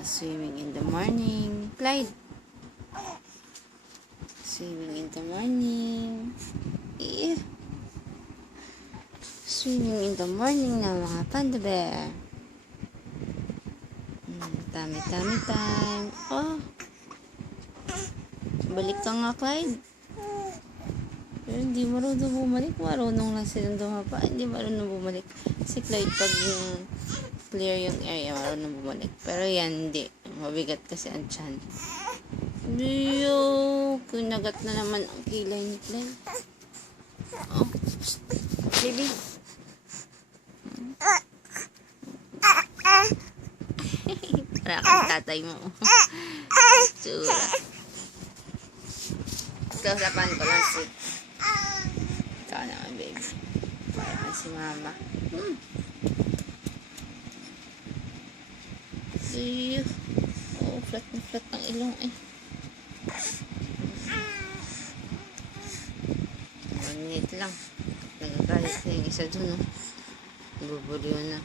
Swimming in the morning. Clyde. Swimming in the morning. Yeah. Swimming in the morning na mga panda bear. Tummy time. Oh. Balik ka nga, Clyde. Pero hindi marunong bumalik. Marunong lang silang dumapa. Hindi marunong bumalik. Si Clyde pag clear yung area, marunong bumalik. Pero yan, hindi. Mabigat kasi ang tiyan. Diyo. Kinagat na naman ang kilay ni Clyde. Oh. Baby. Para kang tatay mo. Tsura. Kausapan ko lang si ikaw naman, baby. Kaya si mama. Iyo. Oh, flat na flat ng ilong eh. 1 minute lang. Nagagalit na yung isa dun, oh. Bubuliw na.